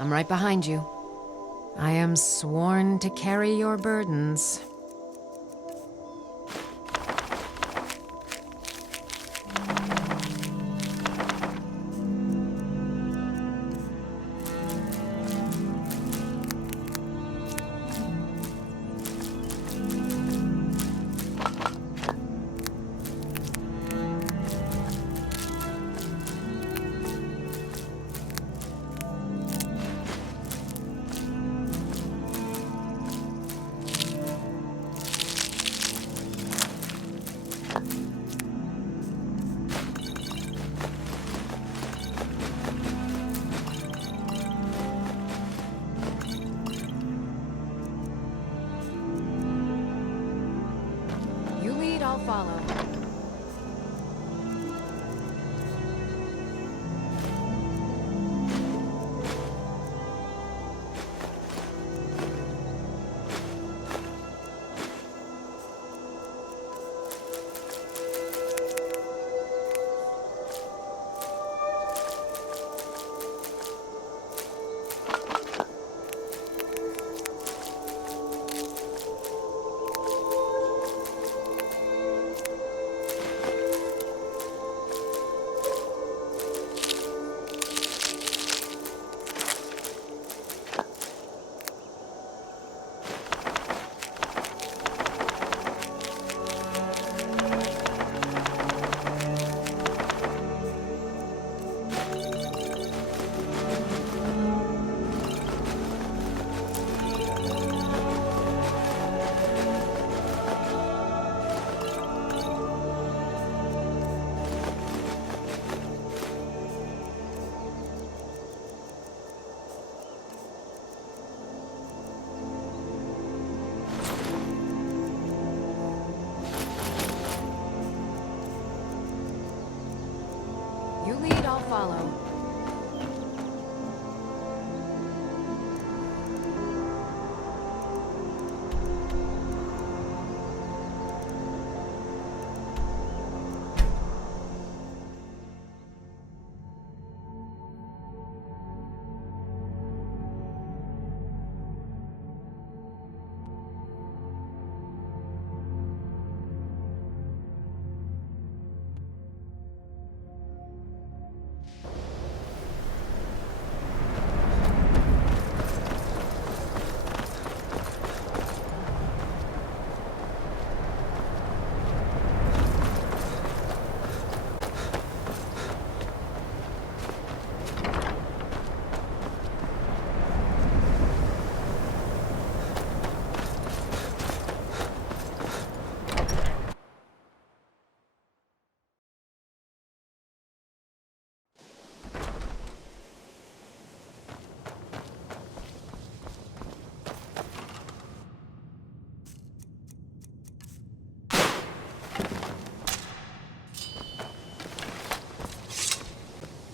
I'm right behind you. I am sworn to carry your burdens. You lead, I'll follow. You lead, I'll follow.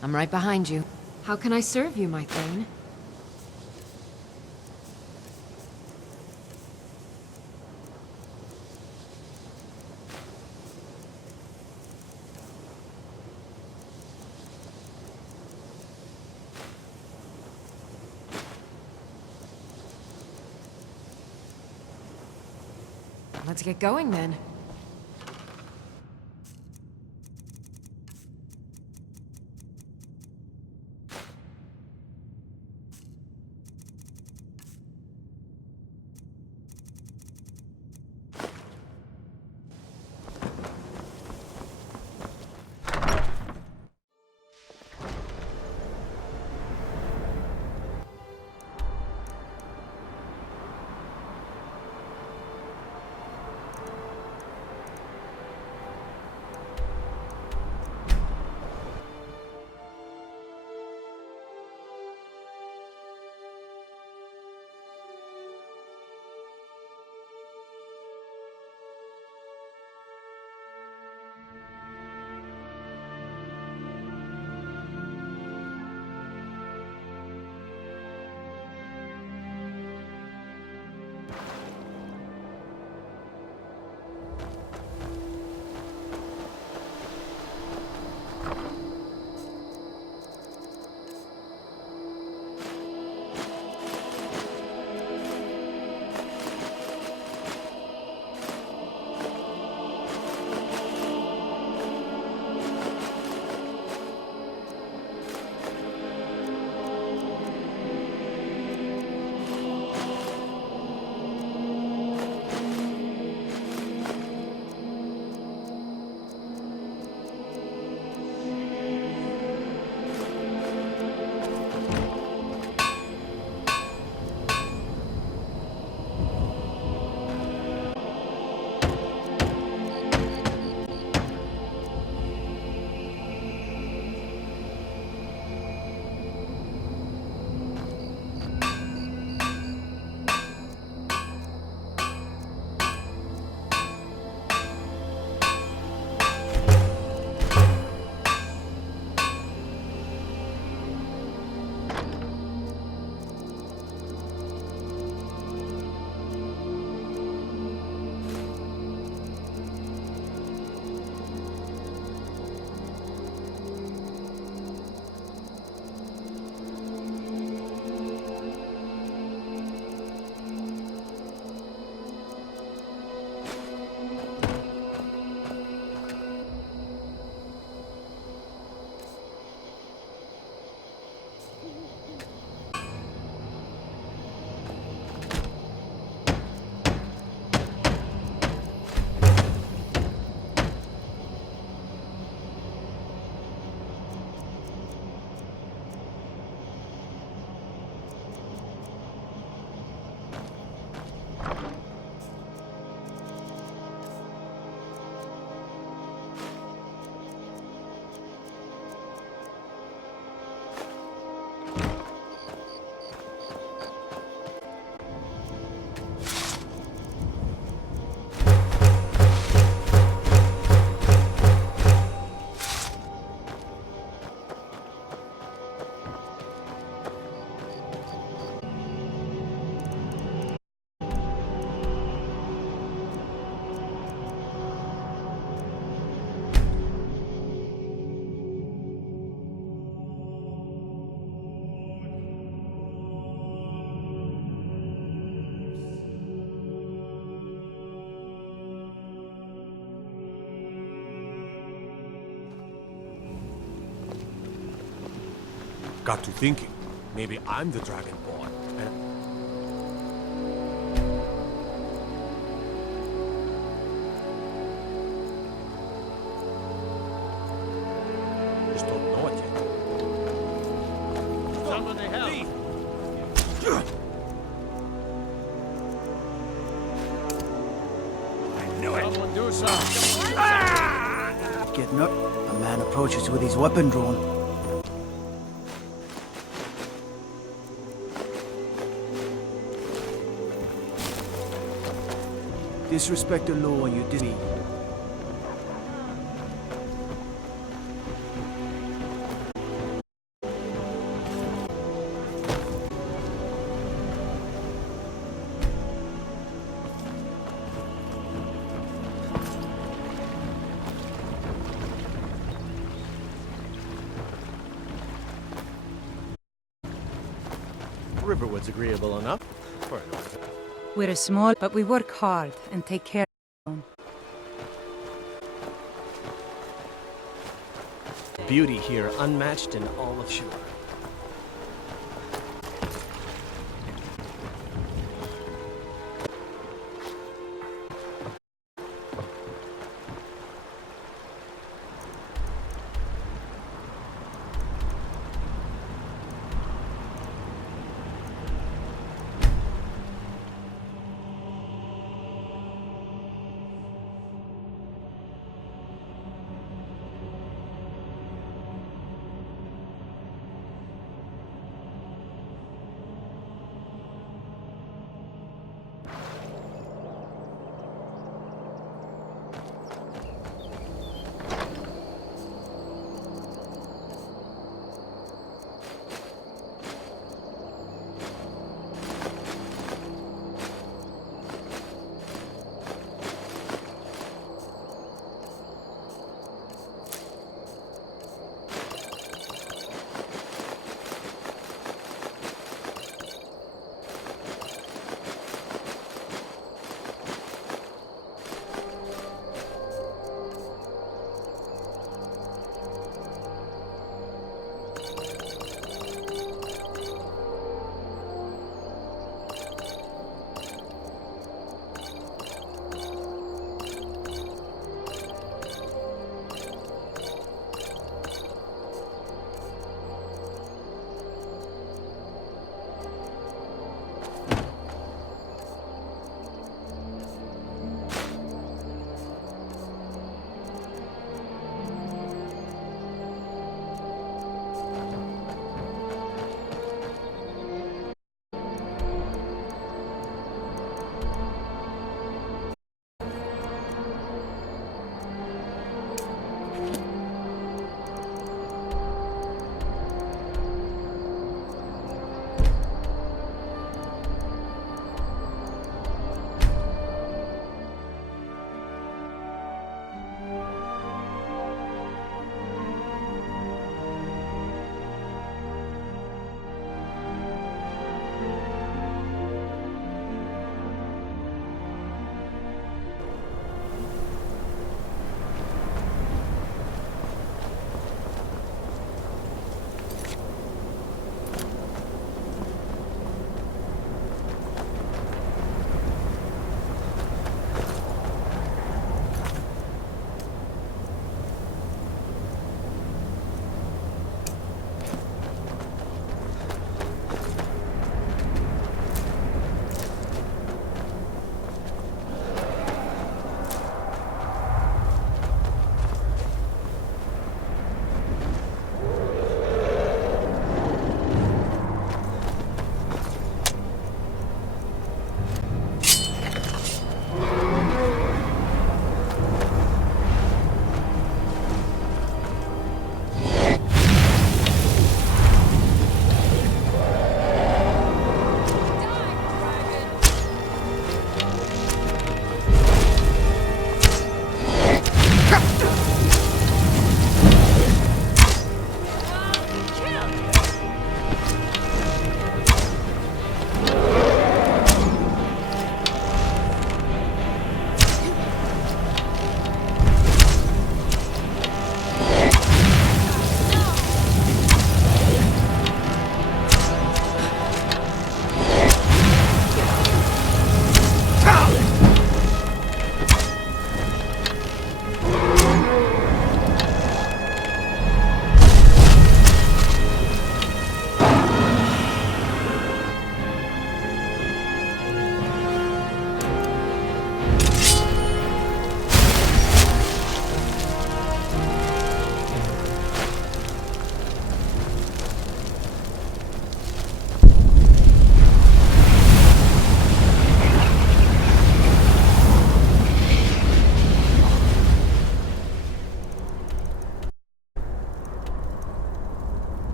I'm right behind you. How can I serve you, my Thane? Let's get going then. got to thinking. Maybe I'm the Dragonborn. And just don't know it yet. Somebody help! I knew it! Someone do something! Getting up, a man approaches with his weapon drawn. Disrespect the law, you disney. Riverwood's agreeable enough. For an order. We're small, but we work hard and take care of our own. Beauty here unmatched in all of Shore.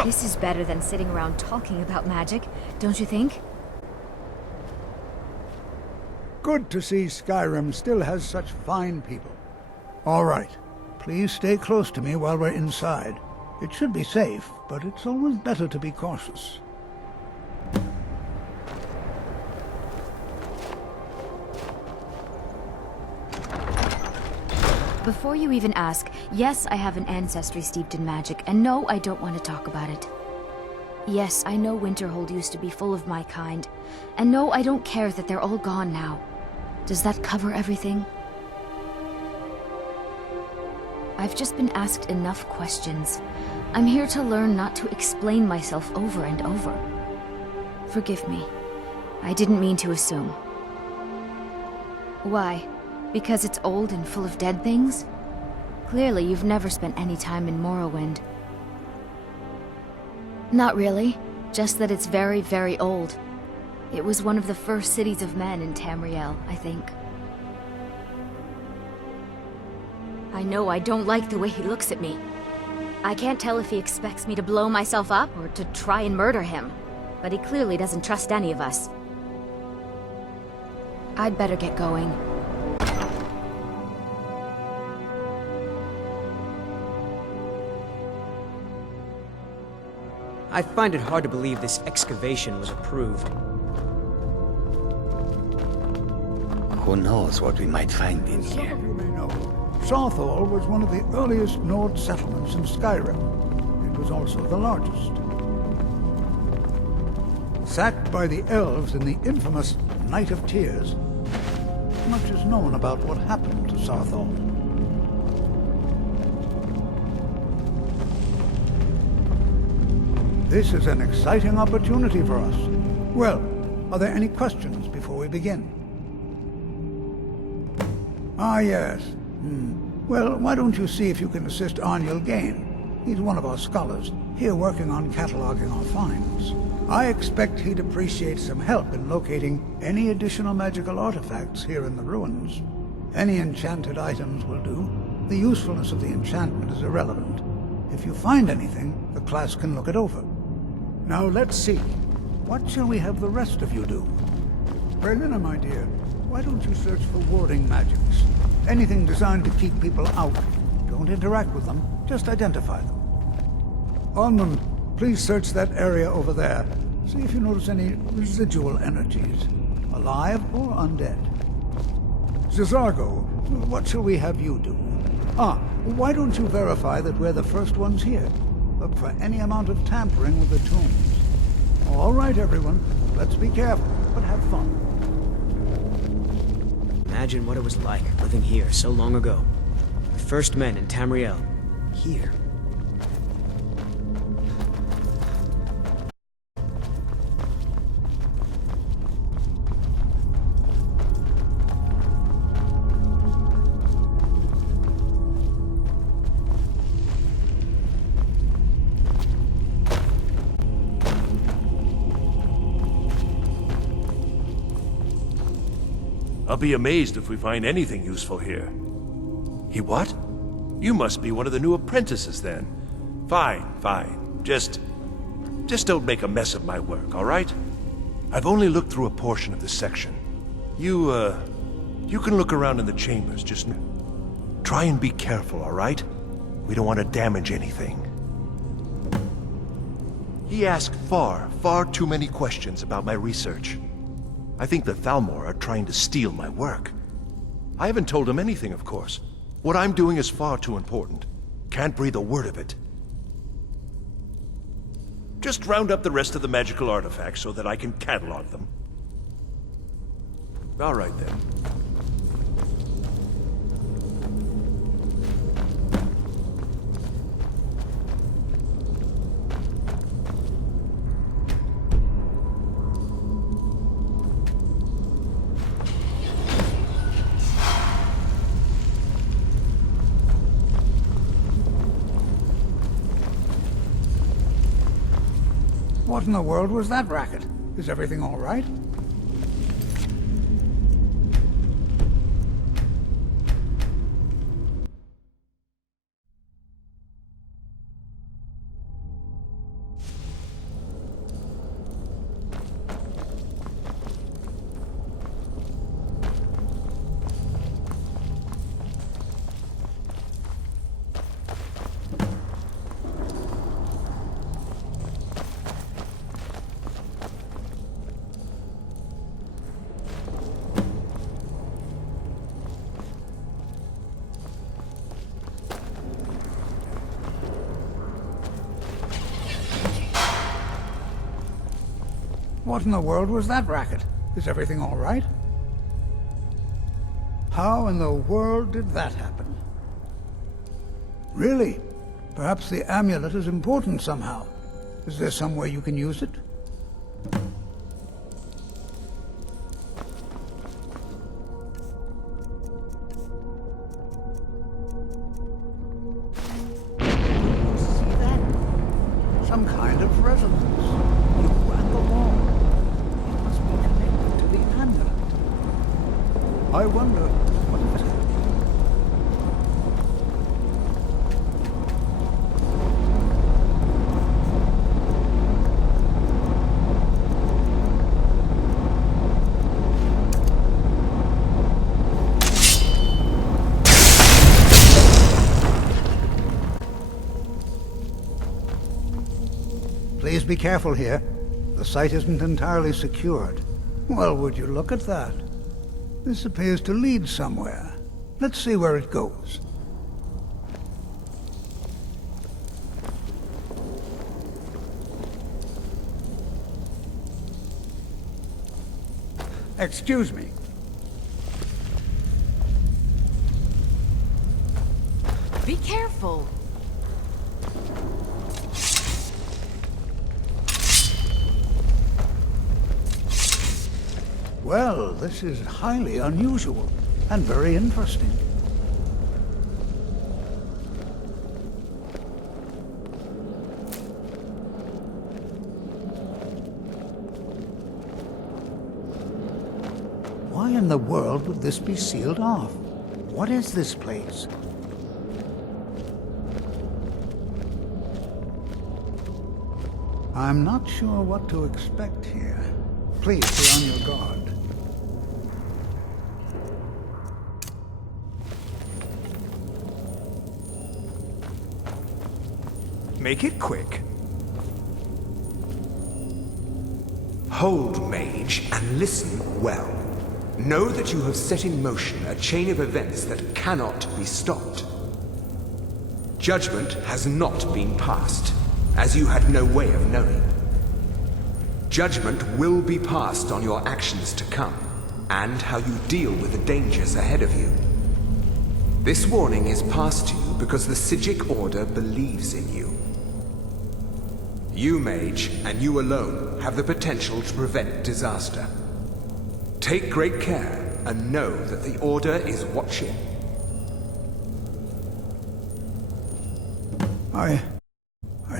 This is better than sitting around talking about magic, don't you think? Good to see Skyrim still has such fine people. All right. Please stay close to me while we're inside. It should be safe, but it's always better to be cautious. Before you even ask, yes, I have an ancestry steeped in magic, and no, I don't want to talk about it. Yes, I know Winterhold used to be full of my kind, and no, I don't care that they're all gone now. Does that cover everything? I've just been asked enough questions. I'm here to learn not to explain myself over and over. Forgive me. I didn't mean to assume. Why? Because it's old and full of dead things? Clearly, you've never spent any time in Morrowind. Not really. Just that it's very, very old. It was one of the first cities of men in Tamriel, I think. I know I don't like the way he looks at me. I can't tell if he expects me to blow myself up or to try and murder him. But he clearly doesn't trust any of us. I'd better get going. I find it hard to believe this excavation was approved. Who knows what we might find in Some here? of you may know, Sarthal was one of the earliest Nord settlements in Skyrim. It was also the largest. Sacked by the elves in the infamous Night of Tears, much is known about what happened to Sarthal. This is an exciting opportunity for us. Well, are there any questions before we begin? Ah, yes. Well, why don't you see if you can assist Arniel Gain? He's one of our scholars, here working on cataloging our finds. I expect he'd appreciate some help in locating any additional magical artifacts here in the ruins. Any enchanted items will do. The usefulness of the enchantment is irrelevant. If you find anything, the class can look it over. Now let's see. What shall we have the rest of you do? Berlina, my dear, why don't you search for warding magics? Anything designed to keep people out. Don't interact with them, just identify them. Almond, please search that area over there. See if you notice any residual energies, alive or undead. Zizargo, what shall we have you do? Why don't you verify that we're the first ones here? Look for any amount of tampering with the tombs. All right, everyone. Let's be careful, but have fun. Imagine what it was like living here so long ago. The first men in Tamriel. Here. I'll be amazed if we find anything useful here. He what? You must be one of the new apprentices then. Fine, fine. Just don't make a mess of my work, all right? I've only looked through a portion of this section. You can look around in the chambers, just try and be careful, all right? We don't want to damage anything. He asked far too many questions about my research. I think the Thalmor are trying to steal my work. I haven't told him anything, of course. What I'm doing is far too important. Can't breathe a word of it. Just round up the rest of the magical artifacts so that I can catalog them. All right, then. What in the world was that racket? Is everything all right? What in the world was that racket? Is everything all right? How in the world did that happen? Really? Perhaps the amulet is important somehow. Is there some way you can use it? See that? Some kind of resonance. You and the wall. It must be connected to the amulet. I wonder what is it? Please be careful here. The site isn't entirely secured. Well, would you look at that? This appears to lead somewhere. Let's see where it goes. Excuse me. Be careful. Well, this is highly unusual and very interesting. Why in the world would this be sealed off? What is this place? I'm not sure what to expect here. Please be on your guard. Make it quick. Hold, mage, and listen well. Know that you have set in motion a chain of events that cannot be stopped. Judgment has not been passed, as you had no way of knowing. Judgment will be passed on your actions to come, and how you deal with the dangers ahead of you. This warning is passed to you because the Psijic Order believes in you. You, mage, and you alone, have the potential to prevent disaster. Take great care, and know that the Order is watching. I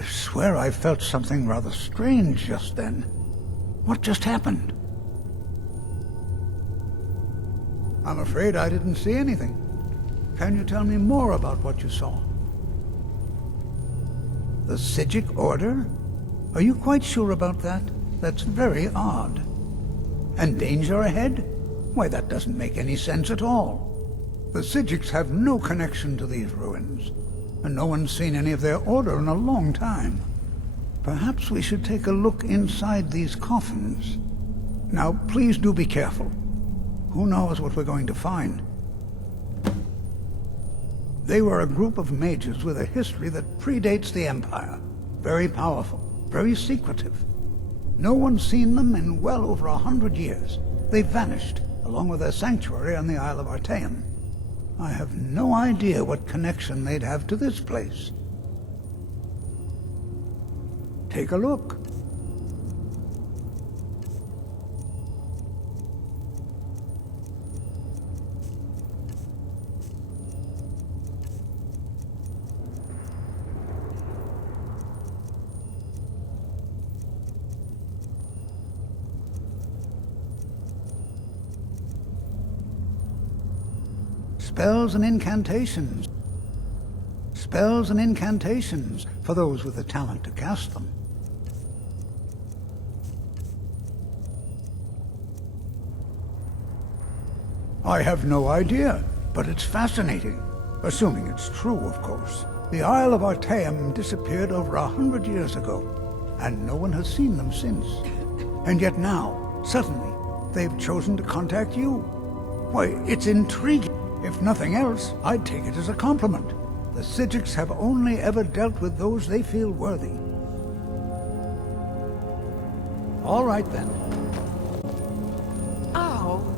swear I felt something rather strange just then. What just happened? I'm afraid I didn't see anything. Can you tell me more about what you saw? The Psijic Order? Are you quite sure about that? That's very odd. And danger ahead? Why, that doesn't make any sense at all. The Psijics have no connection to these ruins, and no one's seen any of their order in a long time. Perhaps we should take a look inside these coffins. Now, please do be careful. Who knows what we're going to find? They were a group of mages with a history that predates the Empire. Very powerful, very secretive. No one's seen them in well over 100 years. They vanished, along with their sanctuary on the Isle of Artaeum. I have no idea what connection they'd have to this place. Take a look. Spells and incantations. Spells and incantations for those with the talent to cast them. I have no idea, but it's fascinating. Assuming it's true, of course. The Isle of Artaeum disappeared over 100 years ago, and no one has seen them since. And yet now, suddenly, they've chosen to contact you. Why, it's intriguing. If nothing else, I'd take it as a compliment. The Psijics have only ever dealt with those they feel worthy. All right, then. Oh.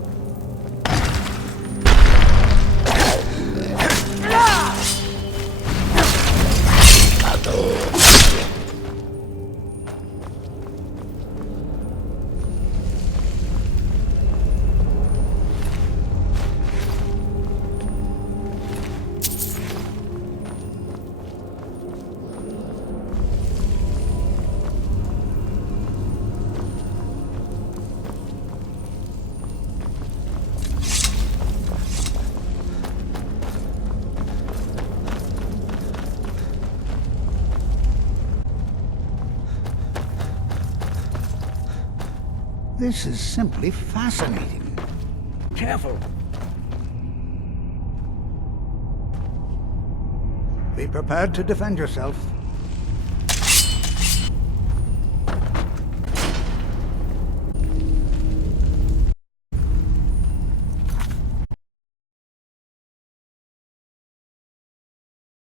This is simply fascinating. Careful. Be prepared to defend yourself.